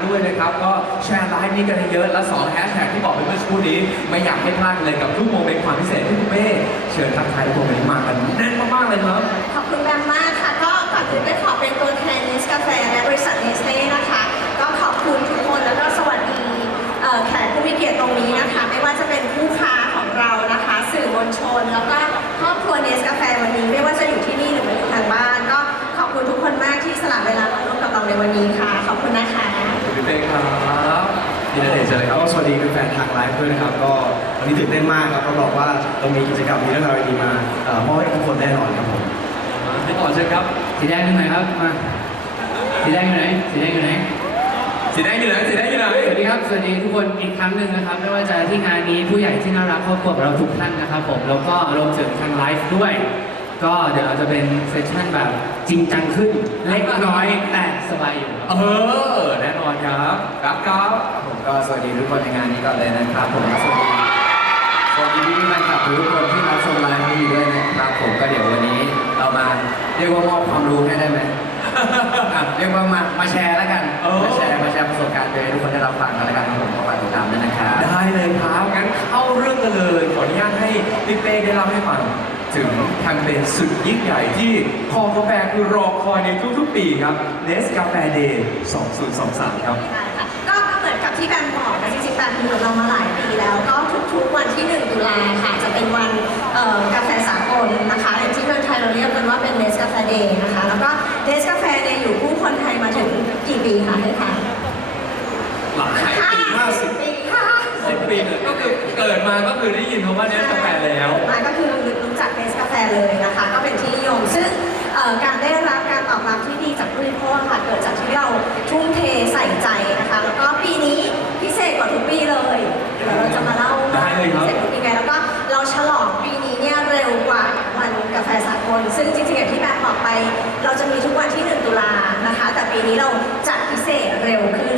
นี้กันเยอะและสองแฮชแท็กที่บอกไปเมื่อสักครู่นี้ ไม่อยากให้พลาดเลยกับทุกโมเมนต์ความพิเศษที่คุณเป้เชิญทักทายทุกคนวันนี้มากันแน่นมากๆเลยครับ ขอบคุณแบมมากค่ะ ก็ก่อนอื่นได้ขอเป็นตัวแทนเนสกาแฟและบริษัทเนสเต้นะคะ ก็ขอบคุณทุกคนแล้วก็สวัสดีแขกผู้มีเกียรติตรงนี้นะคะ ไม่ว่าจะเป็นผู้ค้าของเรานะคะ สื่อมวลชน แล้วก็ครอบครัวเนสกาแฟวันนี้ ไม่ว่าจะอยู่ที่นี่หรือว่าอยู่ทางบ้านก็ คุณทุกคนมากที่สละเวลามาร่วมกับเราในวันนี้ค่ะ ขอบคุณนะคะคุณเป้ครับพี่ณเดชน์เชิญเลยครับก็สวัสดีแฟนๆทางไลฟ์ด้วยนะครับ ก็วันนี้ตื่นเต้นมากครับก็บอกว่าเรามีกิจกรรมมีเรื่องราวดีๆมาเอ่อมอบให้ทุกคนแน่นอนครับผมพี่ต่อเชิญครับสีแดงอยู่ไหนครับมาสีแดงอยู่ไหนสีแดงอยู่ไหนสีแดงอยู่ไหนสีแดงอยู่ไหนสวัสดีครับสวัสดีทุกคนอีกครั้งหนึ่งนะครับ ไม่ว่าจะที่งานนี้ผู้ใหญ่ที่น่ารักครอบครัวของเราทุกท่านนะครับผมแล้วก็รวมถึงทางไลฟ์ด้วย ก็เดี๋ยวเราจะเป็นเซสชั่นแบบ จริงจังขึ้นเล็กน้อยแต่สบายอยู่ครับเออ แน่นอนครับครับครับ ผมก็สวัสดีทุกคนในงานนี้ก่อนเลยนะครับผมสวัสดีสวัสดีพี่ๆแฟนคลับทุกคนที่รับชมไลฟ์นี้อยู่ด้วยนะครับ ผมก็เดี๋ยววันนี้เรามาเรียกว่ามอบความรู้ให้ได้ไหมอะเรียกว่ามามาแชร์แล้วกันเออ มาแชร์มาแชร์ประสบการณ์โดยให้ทุกคนได้รับฟังกันแล้วกันครับผมขอฝากติดตามด้วยนะครับ ได้เลยครับ งั้นเข้าเรื่องกันเลย ขออนุญาตให้พี่เป้ได้เล่าให้ฟัง ถึงแคมเปญสุดยิ่งใหญ่ที่คอกาแฟคือรอคอยในทุกๆปีครับ Nest กาแฟเดย์2023 ครับ ใช่ค่ะก็เหมือนกับที่แบมบอกนะจริงๆแบมอยู่กับเรามาหลายปีแล้ว ก็ทุกๆวันที่1ตุลาค่ะจะเป็นวันเอ่อกาแฟสากลนะคะอย่างที่เมืองไทยเราเรียกกันว่าเป็นเนสกาแฟเดย์นะคะ แล้วก็เนสกาแฟเนี่ยอยู่คู่คนไทยมาถึงกี่ปีคะเนี่ยคะหลายปีห้าสิบปีค่ะสิบปีเนี่ยก็คือเกิดมาก็คือได้ยินคำว่า Nest กาแฟแล้ว มาก็คือรู้จักเน สกาแฟเลยนะคะ ก็เป็นที่นิยม ซึ่งเอ่อการได้รับการตอบรับที่ดีจากผู้บริโภคค่ะเกิดจากที่เราทุ่มเทใส่ใจนะคะ แล้วก็ปีนี้พิเศษกว่าทุกปีเลยเดี๋ยวเราจะมาเล่าได้เลยครับพิเศษกว่าปีไงแล้วก็เราฉลองปีนี้เนี่ยเร็วกว่าวันกาแฟสากลซึ่งจริงๆอย่างที่แม่บอกไป เราจะมีทุกวันที่ 1 ตุลานะคะ แต่ปีนี้เราจัดพิเศษเร็วขึ้น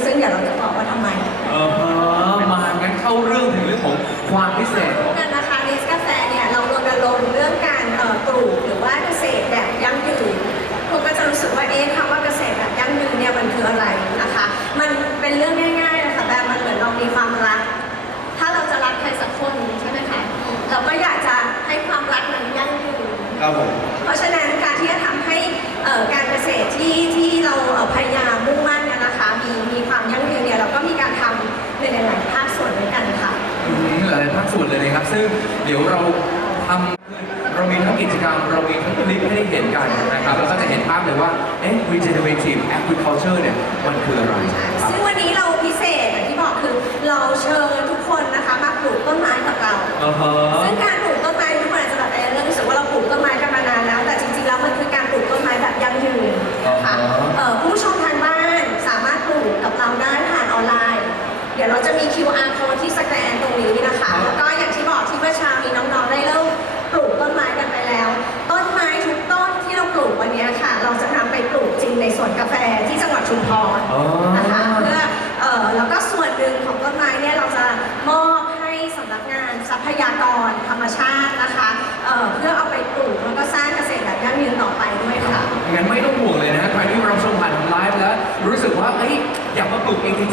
ครับผม เพราะฉะนั้นการที่จะทำให้เอ่อการเกษตรที่ที่เราเอ่อพยายามมุ่งมั่นเนี่ยนะคะ มีมีความยั่งยืนเนี่ยเราก็มีการทำในหลายๆภาคส่วนด้วยกันค่ะ อืมหลายภาคส่วนเลยนะครับ ซึ่งเดี๋ยวเราทำเรามีทั้งกิจกรรม เรามีทั้งคลิปให้ได้เห็นกันนะครับ แล้วก็จะเห็นภาพเลยว่า เอ๊ะ regenerative agriculture เนี่ย มันคืออะไรครับ ซึ่งวันนี้เราพิเศษอย่างที่บอกคือเราเชิญทุกคนนะคะมาปลูกต้นไม้กับเราอ่าฮะซึ่งการปลูกต้นไม้ทุก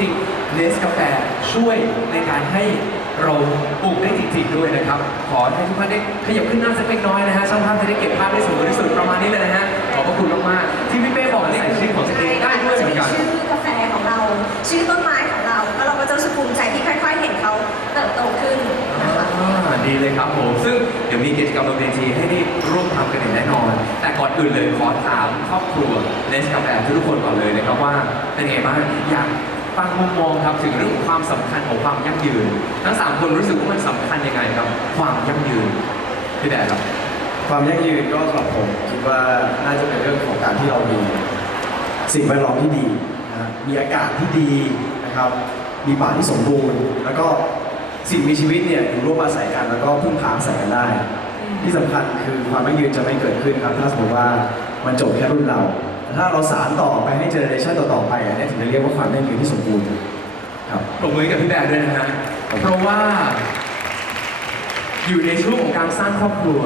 ปลูกเองจริงๆ Nest กาแฟช่วยในการให้เราปลูกได้จริงๆด้วยนะครับ ขอให้ทุกท่านได้ขยับขึ้นหน้าสักเล็กน้อยนะฮะช่างภาพจะได้เก็บภาพได้สวยที่สุดประมาณนี้เลยนะฮะขอบพระคุณมากๆที่พี่เป้บอกใส่ชื่อของตัวเองได้ด้วยเหมือนกันชื่อกาแฟของเรา ชื่อต้นไม้ของเราแล้วเราก็จะรู้สึกภูมิใจที่ค่อยๆเห็นเขาเติบโตขึ้นนะคะอ่าดีเลยครับผมซึ่งเดี๋ยวมีกิจกรรมบนเวทีให้ได้ร่วมทำกันอย่างแน่นอน แต่ก่อนอื่นเลยขอถามครอบครัวเลสกาแฟทุกๆคนก่อนเลยนะครับว่าเป็นไงบ้างอยาก ฟังมุมมองครับถึงเรื่องของความสำคัญของความยั่งยืน ทั้งสามคนรู้สึกว่ามันสำคัญยังไงครับ ความยั่งยืนพี่แดดครับ ความยั่งยืนก็สำหรับผมคิดว่าน่าจะเป็นเรื่องของการที่เรามีสิ่งแวดล้อมที่ดีนะฮะมีอากาศที่ดีนะครับ มีป่าที่สมบูรณ์ แล้วก็สิ่งมีชีวิตเนี่ยอยู่ร่วมอาศัยกันแล้วก็พึ่งพาอาศัยกันได้ ที่สำคัญคือความยั่งยืนจะไม่เกิดขึ้นครับ ถ้าสมมติว่ามันจบแค่รุ่นเรา ถ้าเราสานต่อไปให้เจเนอเรชันต่อๆไปอันนี้ถึงจะเรียกว่าความยั่งยืนที่สมบูรณ์ครับปรบมือกับพี่แดดด้วยนะฮะเพราะว่า อยู่ในช่วงของการสร้างครอบครัว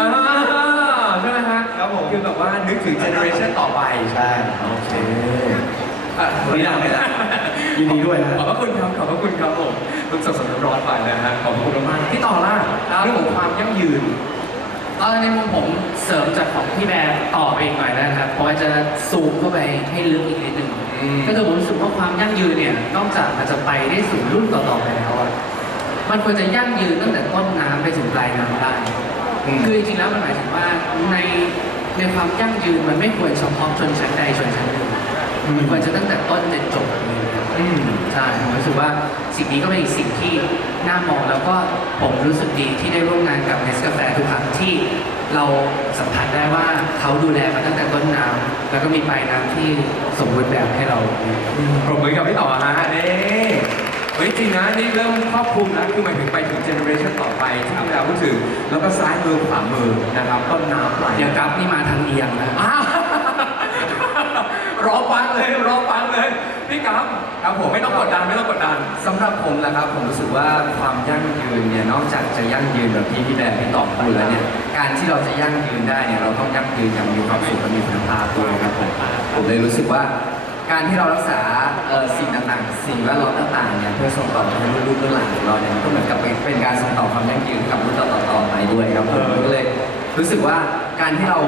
อ่าใช่ไหมฮะครับผมคือแบบว่านึกถึงเจเนอเรชันต่อไปใช่โอเคอะไม่ได้ไม่ได้ยินดีด้วยนะขอบพระคุณครับขอบพระคุณครับผมทุกสดสดร้อนๆไปนะฮะขอบพระคุณมากๆพี่ต่อล่ะเรื่องของความยั่งยืน เออในมุมผมเสริมจากของพี่แบร์ต่อไปอีกหน่อยนะครับเพราะว่าจะซูมเข้าไปให้ลึกอีกนิดนึงอืม ก็คือผมรู้สึกว่าความยั่งยืนเนี่ยนอกจากมันจะไปได้สู่รุ่นต่อๆไปแล้วอะมันควรจะยั่งยืนตั้งแต่ต้นน้ำไปถึงปลายน้ำได้ อืม คือจริงๆแล้วมันหมายถึงว่าในในความยั่งยืนมันไม่ควรเฉพาะชนชั้นใดชนชั้นหนึ่งมันควรจะตั้งแต่ต้นจนจบเลยนะครับ อืมใช่ผมรู้สึกว่าสิ่งนี้ก็เป็นอีกสิ่งที่น่ามองแล้วก็ผมรู้สึกดีที่ได้ร่วมงานกับเนสกาแฟทุกครั้งที่เราสัมผัสได้ว่าเขาดูแลมาตั้งแต่ต้นน้ำแล้วก็มีปลายน้ำที่สมบูรณ์แบบให้เรา ปรบมือกับพี่ต่อฮะนี่เฮ้ยจริงนะนี่เริ่มครอบคลุมแล้วคือหมายถึงไปถึงเจเนอเรชันต่อไปที่พี่ดาวพูดถึงแล้วก็ซ้ายมือขวามือนะครับต้นน้ำปลายอย่างกราฟนี่มาทางเอียงนะอ้าว รอฟังเลยรอฟังเลยพี่กั๊มครับผมไม่ต้องกดดันไม่ต้องกดดันสำหรับผมนะครับผมรู้สึกว่าความยั่งยืนเนี่ยนอกจากจะยั่งยืนแบบที่พี่แบร์พี่ตอบพูดแล้วเนี่ยการที่เราจะยั่งยืนได้เนี่ยเราต้องยั่งยืนอย่างมีความสุขและมีคุณภาพด้วยครับผมผมเลยรู้สึกว่าการที่เรารักษาเอ่อสิ่งต่างๆ สิ่งแวดล้อมต่างๆเนี่ยเพื่อส่งต่อให้รุ่นลูกรุ่นหลานของเราเนี่ยมันก็เหมือนกับเป็นเป็นการส่งต่อความยั่งยืนให้กับรุ่นต่อๆไปด้วยครับผมเออก็เลยรู้สึกว่าการที่เรา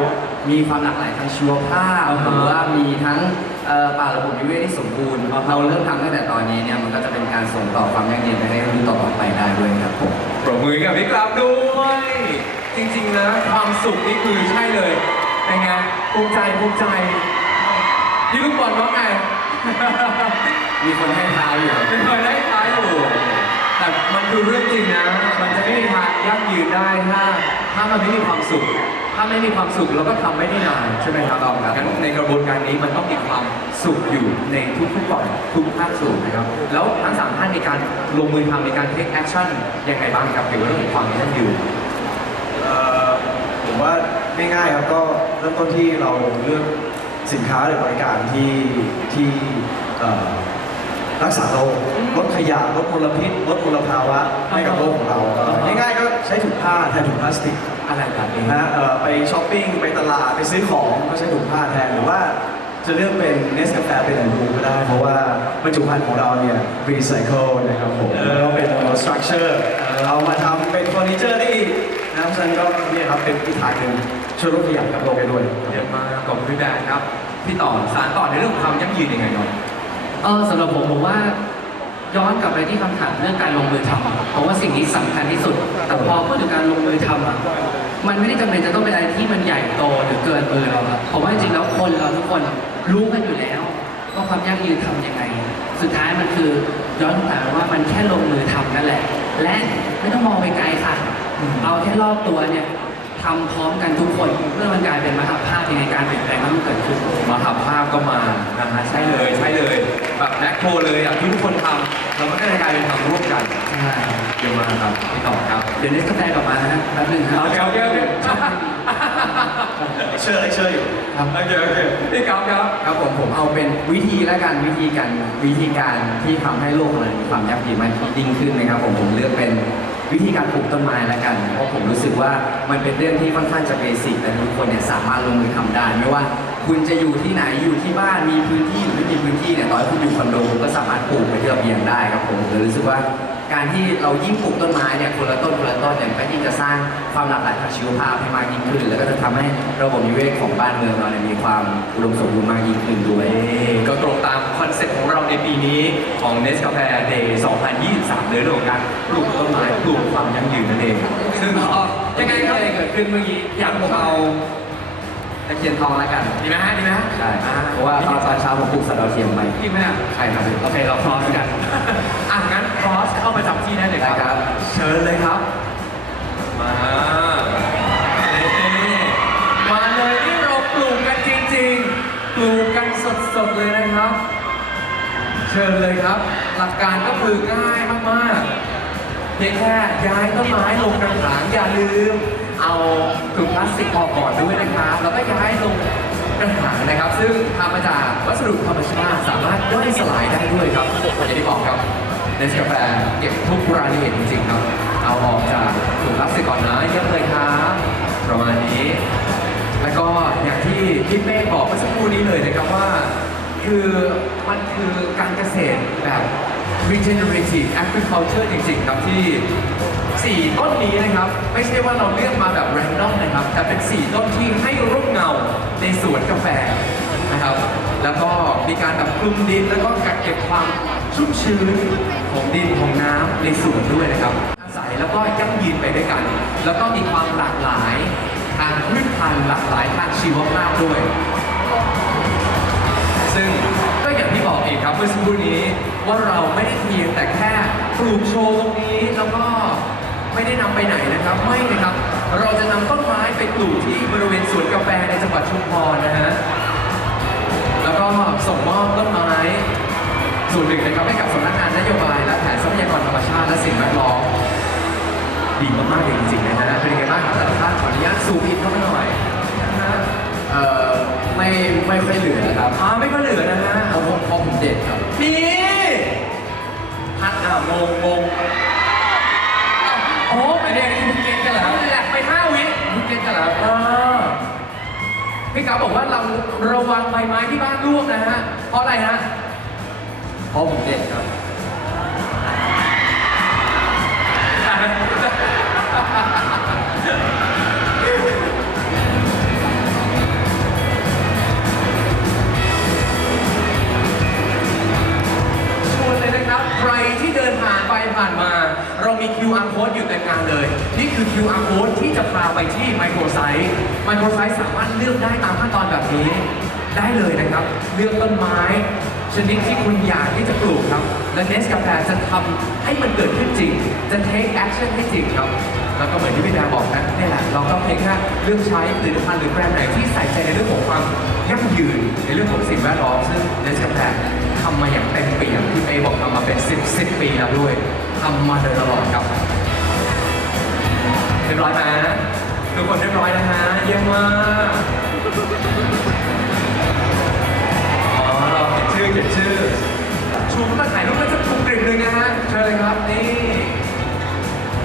มีความหลากหลายทางชีวภาพอ่าฮะหรือว่ามีทั้งเอ่อป่าระบบนิเวศที่สมบูรณ์เราเริ่มทำตั้งแต่ตอนนี้เนี่ยมันก็จะเป็นการส่งต่อความยั่งยืนไปให้รุ่นต่อๆไปได้ด้วยครับผม ปรบมือกับพี่กลับด้วย จริงๆนะความสุขนี่คือใช่เลยเป็นไงภูมิใจภูมิใจพี่ลูกบอลว่าไง มีคนให้ท้ายอยู่ครับเป็นเคยได้ท้ายอยู่ แต่มันคือเรื่องจริงนะ มันจะไม่มีทางยั่งยืนได้ถ้า ถ้ามันไม่มีความสุข ถ้าไม่มีความสุขเราก็ทำไม่ได้นานใช่ไหมครับต้องครับงั้นในกระบวนการนี้มันต้องมีความสุขอยู่ในทุกๆฝ่ายทุกภาคส่วนนะครับ แล้วทั้งสามท่านมีการลงมือทำในการ take action ยังไงบ้างครับเกี่ยวกับเรื่องของความยั่งยืน เอ่อผมว่าง่ายๆครับก็เริ่มต้นที่เราเลือกสินค้าหรือบริการที่ที่เอ่อ รักษาโลกลดขยะลดมลพิษลดมลภาวะให้กับโลกของเราเอ่อง่ายๆก็ใช้ถุงผ้าแทนถุงพลาสติกอะไรแบบนี้นะฮะเอ่อไปช้อปปิ้งไปตลาดไปซื้อของก็ใช้ถุงผ้าแทนหรือว่าจะเลือกเป็นเนสกาแฟเป็นอันรูก็ได้ เพราะว่าบรรจุภัณฑ์ของเราเนี่ยรีไซเคิลนะครับผมแล้วก็เป็นสตรัคเจอร์เอามาทำเป็นเฟอร์นิเจอร์ได้อีกนะเพราะฉะนั้นก็เนี่ยครับเป็นอีกทางหนึ่งช่วยลดขยะกับโลกไปด้วยเยอะมากขอบคุณพี่แบงค์ครับพี่ต่อสารต่อในเรื่องของความยั่งยืนยังไงเนาะ เออสำหรับผมผมว่า ย้อนกลับไปที่คำถามเรื่องการลงมือทำอะผมว่าสิ่งนี้สำคัญที่สุด แต่พอพูดถึงการลงมือทำอะมันไม่ได้จำเป็นจะต้องเป็นอะไรที่มันใหญ่โตหรือเกินมือเราครับผมว่าจริงๆแล้วคนเราทุกคนรู้กันอยู่แล้วว่าความยั่งยืนทำยังไง สุดท้ายมันคือย้อนกลับไปว่ามันแค่ลงมือทำนั่นแหละ และไม่ต้องมองไปไกลค่ะ เอาแค่รอบตัวเนี่ยทำพร้อมกันทุกคนเพื่อมันกลายเป็นมหาภาพในการเปลี่ยนแปลงที่มันเกิดขึ้น มาทำภาพก็มานะฮะใช่เลยใช่เลย แบบแมคโครเลยอะที่ทุกคนทำเราก็ได้กลายเป็นทำร่วมกันใช่เยอะมากครับพี่ต่อครับเดี๋ยวนี้กาแฟกลับมานะฮะแป๊บหนึงครับโอเคโอเคโอเคเชื่อเชื่ออยู่ครับโอเคโอเคพี่กั๊มครับ ครับผมผมเอาเป็นวิธีและกันวิธีการวิธีการที่ทำให้โลกมันมีความยั่งยืนมากยิ่งขึ้นนะครับผมผมเลือกเป็นวิธีการปลูกต้นไม้แล้วกัน เพราะผมรู้สึกว่ามันเป็นเรื่องที่ค่อนข้างจะเบสิกแต่ทุกคนเนี่ยสามารถลงมือทำได้ ไม่ว่า คุณจะอยู่ที่ไหนอยู่ที่บ้านมีพื้นที่หรือไม่มีพื้นที่เนี่ยตอนที่คุณอยู่คอนโดคุณก็สามารถปลูกไปที่ระเบียงได้ครับผมผมเลยรู้สึกว่าการที่เรายิ่งปลูกต้นไม้เนี่ยคนละต้นคนละต้นเนี่ยมันก็ยิ่งจะสร้างความหลากหลายทางชีวภาพให้มากยิ่งขึ้น แล้วก็จะทำให้ระบบนิเวศของบ้านเมืองเราเนี่ยมีความอุดมสมบูรณ์มากยิ่งขึ้นด้วย ก็ตรงตามคอนเซ็ปต์ของเราในปีนี้ของ Nescafe Day 2023เลยเรื่องของการปลูกต้นไม้ปลูกความยั่งยืนนั่นเองซึ่งอ๋อยังไงครับเกิดขึ้นเมื่อกี้อยากผมเอา ตะเคียนทองแล้วกันดีไหมฮะดีไหมฮะใช่อ่าเพราะว่าตอนตอนเช้าผมปลูกสะเดาเทียมไปดีไหมอะใช่ครับโอเคเราครอสกันอะงั้นครอสเข้ามาจับที่ได้เลยครับได้ครับ เชิญเลยครับ มานี่มาเลยนี่เราปลูกกันจริงๆ ปลูกกันสดๆเลยนะครับ เชิญเลยครับ หลักการก็คือง่ายมากๆ เพียงแค่ย้ายต้นไม้ลงกระถางอย่าลืม เอาถุงพลาสติกออกก่อนด้วยนะครับแล้วก็ย้ายลงกระถางนะครับ ซึ่งทำมาจากวัสดุธรรมชาติสามารถย่อยสลายได้ด้วยครับอย่างที่บอกครับเนสกาแฟเก็บทุกรายละเอียดจริงๆครับ เอาออกจากถุงพลาสติกก่อนนะเยอะเลยครับประมาณนี้ แล้วก็อย่างที่พี่เป้บอกเมื่อสักครู่นี้เลยนะครับว่า คือมันคือการเกษตรแบบ regenerative agriculture จริงๆครับที่ 4 ต้นนี้นะครับ ไม่ใช่ว่าเราเลือกมาแบบ random นะครับ แต่เป็น 4 ต้นที่ให้ร่มเงาในสวนกาแฟนะครับ แล้วก็มีการแบบคลุมดิน แล้วก็กักเก็บความชุ่มชื้นของดินของน้ำในสวนด้วยนะครับอาศัยแล้วก็ยั่งยืนไปด้วยกัน แล้วก็มีความหลากหลายทางพืชพันธุ์หลากหลายทางชีวภาพด้วย ซึ่งก็อย่างที่บอกเองครับเมื่อสักครู่นี้ว่าเราไม่ได้เพียงแต่แค่ปลูกโชว์ตรงนี้แล้วก็ไม่ได้นำไปไหนนะครับ ไม่นะครับเราจะนำต้นไม้ไปปลูกที่บริเวณสวนกาแฟในจังหวัดชุมพรนะฮะแล้วก็ส่งมอบต้นไม้ส่วนหนึ่งนะครับให้กับสำนักงานนโยบาย และแผนทรัพยากรธรรมชาติและสิ่งแวดล้อมดีมากๆเลยจริงๆนะฮะเป็นยังไงบ้างครับแต่ละท่านขออนุญาตซูมอินเข้ามาหน่อยนะฮะเอ่อ ไม่ไม่ค่อยเหลือนะครับอ่าไม่ก็เหลือนะฮะเพราะผมเพราะผมเด็ดครับนี่พัดอะงงงงโอ้อันนี้อันนี้คุณเก็ตกันเหรอทำแหลกไปห้าวิคุณเก็ตกันเหรอเออพี่กาบอกว่าเราระวังใบไม้ที่บ้านร่วงนะฮะเพราะอะไรฮะเพราะผมเด็ดครับ ได้เลยนะครับ เลือกต้นไม้ ชนิดที่คุณอยากที่จะปลูกครับ และเนสกาแฟจะทำให้มันเกิดขึ้นจริง จะ take action ให้จริงครับ แล้วก็เหมือนที่พี่ดาบอกนะนี่แหละเราก็เพียงแค่เลือกใช้ผลิตภัณฑ์หรือแบรนด์ไหนที่ใส่ใจในเรื่องของความยั่งยืนในเรื่องของสิ่งแวดล้อมซึ่งเนสกาแฟทำมาอย่างเต็มเปี่ยมที่เมย์บอกทำมาเป็น 10 10 ปีแล้วด้วยทำมาโดยตลอดครับเรียบร้อยไหมทุกคนเรียบร้อยนะฮะเยี่ยมมาก เราเขียนชื่อชูขึ้นมาถ่ายรูปกันสักกลุ่มกลิ่มหนึ่งนะฮะเชิญเลยครับนี่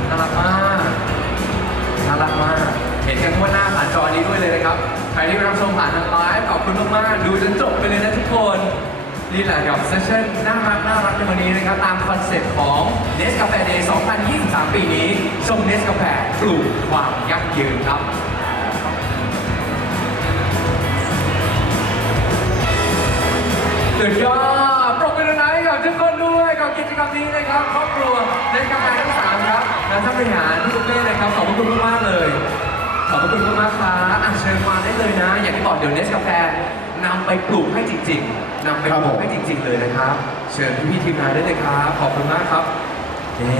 น่ารักมากน่ารักมากเห็นกันทั่วหน้าผ่านจอนี้ด้วยเลยนะครับใครที่รับชมผ่านทางไลฟ์ขอบคุณมากๆดูจนจบไปเลยนะทุกคนนี่แหละกับเซสชั่นน่ารักน่ารักในวันนี้นะครับตามคอนเซ็ปต์ของ n e s c a f e Day 2023 ปีนี้ชม n e s c a f e ปลูกความยั่งยืนครับ สุดยอดปรบมือหน่อยกับทุกคนด้วยกับกิจกรรมนี้นะครับครอบครัวในกาแฟทั้งสามครับและท่านบริหารทุกเล่นะครับขอบพระคุณมากๆเลยขอบพระคุณมากๆครับอะเชิญมาได้เลยนะ อย่างที่บอกเดี๋ยวเนสกาแฟนำไปปลูกให้จริง ๆนำไปปลูกให้จริง ๆ เลยนะครับ เชิญพี่ๆทีมงานได้เลยครับ ขอบคุณมากครับเย้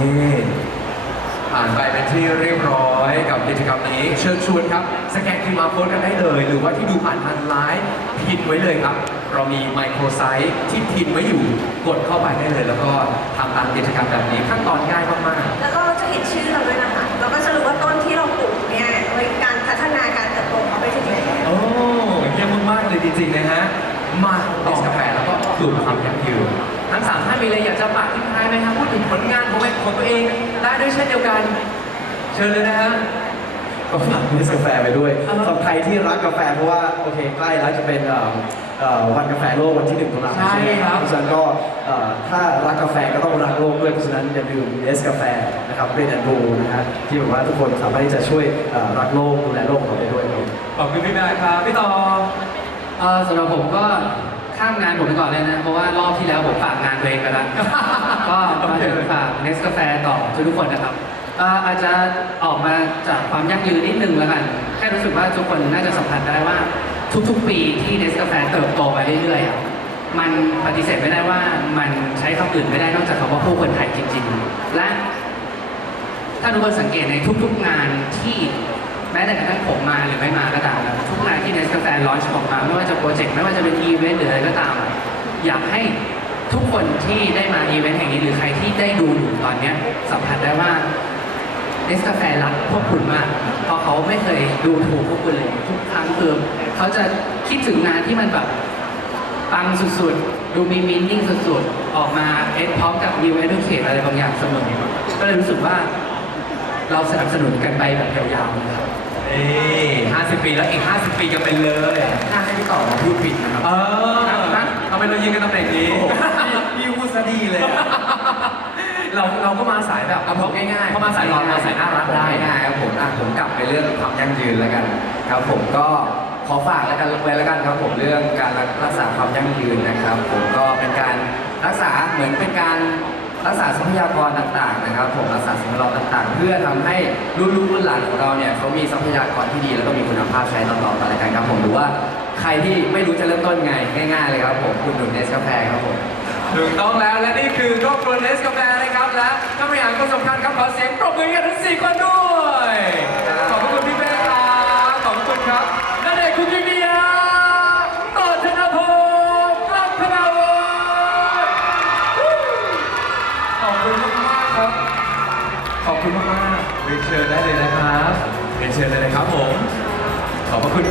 ผ่านไปเป็นที่เรียบร้อยกับกิจกรรมนี้ เชิญชวนครับ สแกน QR code กันได้เลย หรือว่าที่ดูผ่านทางไลฟ์พิมพ์ไว้เลยครับ เรามีไมโครไซต์ที่พิมพ์ไว้อยู่กดเข้าไปได้เลย แล้วก็ทำตามกิจกรรมแบบนี้ขั้นตอนง่ายมากๆแล้วก็จะเห็นชื่อเราด้วยนะคะเราก็จะรู้ว่าต้นที่เราปลูกเนี่ยเฮ้ยการพัฒนาการเติบโตเขาไปถึงไหนแล้วโอ้เยี่ยมมากๆเลยจริงๆนะฮะ มาต่อกาแฟแล้วก็ปลูกความยั่งยืน ทั้งสามท่านมีอะไรอยากจะฝากทิ้งท้ายไหมครับพูดถึงผลงานของของตัวเองได้ด้วยเช่นเดียวกัน เชิญเลยนะฮะ ก็ฝากเนสกาแฟไปด้วยอ่าสำหรับใครที่รักกาแฟเพราะว่าโอเคใกล้แล้วจะเป็นเอ่อเอ่อวันกาแฟโลกวันที่หนึ่งตุลาคมใช่ครับ เพราะฉะนั้นก็เอ่อถ้ารักกาแฟก็ต้องรักโลกด้วยเพราะฉะนั้นอย่าลืมเนสกาแฟนะครับเป็นแอนด์บูนะฮะที่แบบว่าทุกคนสามารถที่จะช่วยเอ่อรักโลกดูแลโลกของเราได้ด้วยครับ ขอบคุณพี่แม่ครับพี่ต่อ เอ่อสำหรับผมก็ ข้ามงานผมไปก่อนเลยนะ เพราะว่ารอบที่แล้วผมฝากงานตัวเองไปแล้ว ก็มาถึงฝากเนสกาแฟต่อทุกๆคนนะครับเอ่ออาจจะออกมาจากความยั่งยืนนิดนึงแล้วกัน แค่รู้สึกว่าทุกคนน่าจะสัมผัสได้ว่า ทุกๆ ปีที่เนสกาแฟเติบโตไปเรื่อยๆอะมันปฏิเสธไม่ได้ว่ามันใช้คำอื่นไม่ได้นอกจากคำว่าผู้คนไทยจริงๆ และถ้าทุกคนสังเกตในทุกๆงานที่แม้แต่กระทั่งผมมาหรือไม่มาก็ตามนะทุกงานที่เนสกาแฟลอนช์ออกมา ไม่ว่าจะโปรเจกต์ไม่ว่าจะเป็นอีเวนต์หรืออะไรก็ตาม อยากให้ทุกคนที่ได้มาอีเวนต์แห่งนี้หรือใครที่ได้ดูอยู่ตอนนี้สัมผัสได้ว่าเนสกาแฟรักพวกคุณมากเพราะเขาไม่เคยดูถูกพวกคุณเลย ทุกครั้งคือเขาจะคิดถึงงานที่มันแบบปังสุดๆ ดูมีมินนิ่งสุดๆ ออกมาเอ็ดพร้อมกับ new educate อะไรบางอย่างเสมอก็เลยรู้สึกว่าเราสนับสนุนกันไปแบบยาวๆนะครับ 50 ปีแล้วอีก 50 ปีกันไปเลยน่าให้พี่ต่อมาพูดผิดนะครับเออนะทำไมเรายิงกันตำแหน่งนี้ พี่พูดซะดีเลยอะเราเราก็มาสายแบบเอาผมง่ายๆพอมาสายหลอนมาสายน่ารักได้ ง่ายๆครับผมอะผมกลับไปเรื่องความยั่งยืนแล้วกัน ครับผมก็ขอฝากแล้วกันไว้แล้วกันครับผมเรื่องการรักษาความยั่งยืนนะครับ ผมก็เป็นการรักษาเหมือนเป็นการ รักษาทรัพยากรต่างๆนะครับผมรักษาสิ่งแวดล้อมต่างๆ เพื่อทำให้รุ่นลูกรุ่นหลานของเราเนี่ยเขามีทรัพยากรที่ดีแล้วก็มีคุณภาพใช้ต่อๆไปแล้วกันครับผมหรือว่าใครที่ไม่รู้จะเริ่มต้นไงง่ายๆเลยครับผมคุณหนุนเนสกาแฟครับผมถูกต้องแล้วและนี่คือครอบครัวเนสกาแฟนะครับและท่านบริหารคนสำคัญครับขอเสียงปรบมือให้กับทั้งสี่คนด้วยขอบพระคุณพี่เป้ครับขอบพระคุณครับนั่นเองคุณยิน นเชิญได้เลยนะครับเรียนเชิญเลยนะครับผม ขอบพระคุณ